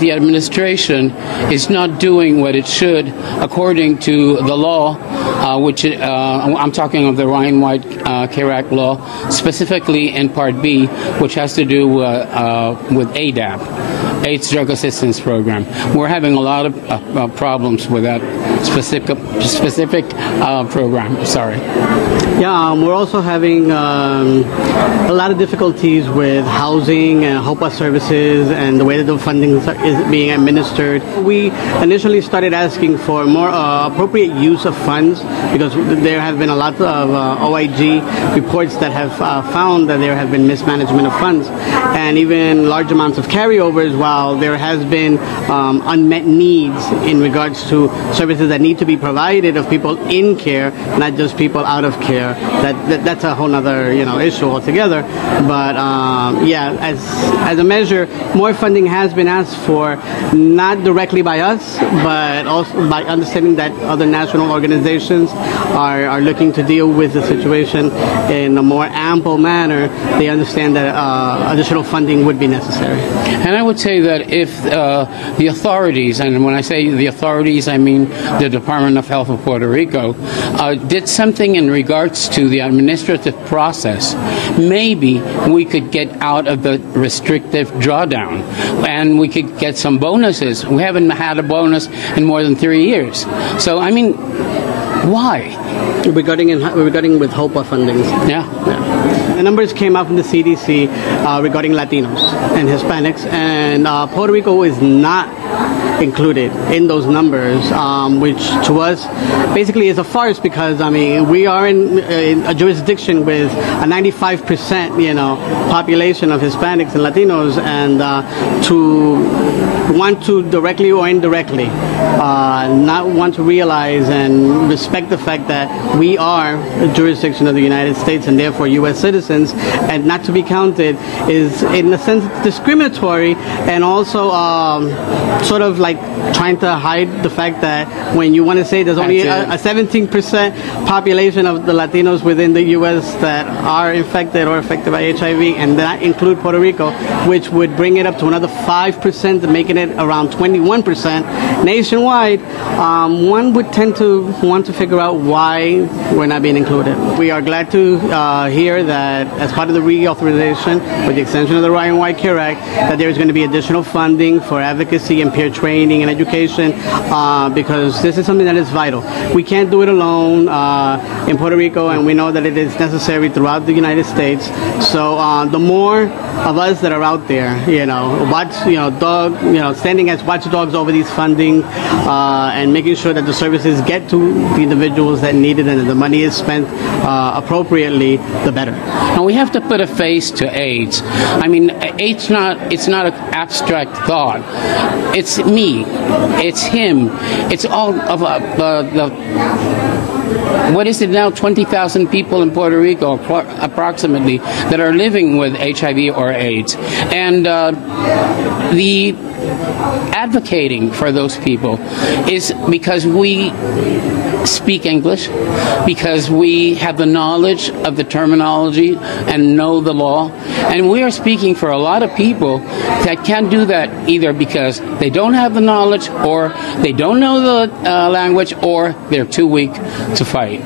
The administration is not doing what it should according to the law, which I'm talking of the Ryan White Care Act law, specifically in Part B, which has to do with ADAP, AIDS Drug Assistance Program. We're having a lot of problems with that specific program. Sorry. Yeah, we're also having a lot of difficulties with housing and HOPA services and the way that the funding is being administered. We initially started asking for more appropriate use of funds because there have been a lot of OIG reports that have found that there have been mismanagement of funds and even large amounts of carryovers, while there has been unmet needs in regards to services that need to be provided of people in care, not just people out of care. That's a whole other issue altogether. But yeah, as a measure, more funding has been asked for, not directly by us, but also by understanding that other national organizations are looking to deal with the situation in a more ample manner. They understand that additional funding would be necessary. And I would say that if the authorities, and when I say the authorities, I mean the Department of Health of Puerto Rico, did something in regards to the administrative process, maybe we could get out of the restrictive drawdown and we could get some bonuses. We haven't had a bonus in more than 3 years. So, I mean, why? Regarding with HOPA fundings. Yeah. The numbers came out from the CDC regarding Latinos and Hispanics, and Puerto Rico is not included in those numbers, which to us basically is a farce because, I mean, we are in a jurisdiction with a 95% population of Hispanics and Latinos, and to want to directly or indirectly not want to realize and respect the fact that we are a jurisdiction of the United States and therefore U.S. citizens, and not to be counted is in a sense discriminatory, and also sort of like trying to hide the fact that when you want to say there's only a 17% population of the Latinos within the U.S. that are infected or affected by HIV, and that include Puerto Rico, which would bring it up to another 5%, making it around 21% nationwide, one would tend to want to figure out why we're not being included. We are glad to hear that as part of the reauthorization with the extension of the Ryan White Care Act, that there is going to be additional funding for advocacy and peer training and education, because this is something that is vital. We can't do it alone in Puerto Rico, and we know that it is necessary throughout the United States. So the more of us that are out there, standing as watchdogs over these funding and making sure that the services get to the individuals that need it and that the money is spent appropriately, the better. And we have to put a face to AIDS. I mean, it's not an abstract thought. It's me. It's him. It's all of what is it now, 20,000 people in Puerto Rico, approximately, that are living with HIV or AIDS. And the advocating for those people is because we speak English, because we have the knowledge of the terminology and know the law. And we are speaking for a lot of people that can't do that either because they don't have the knowledge, or they don't know the language, or they're too weak to fight.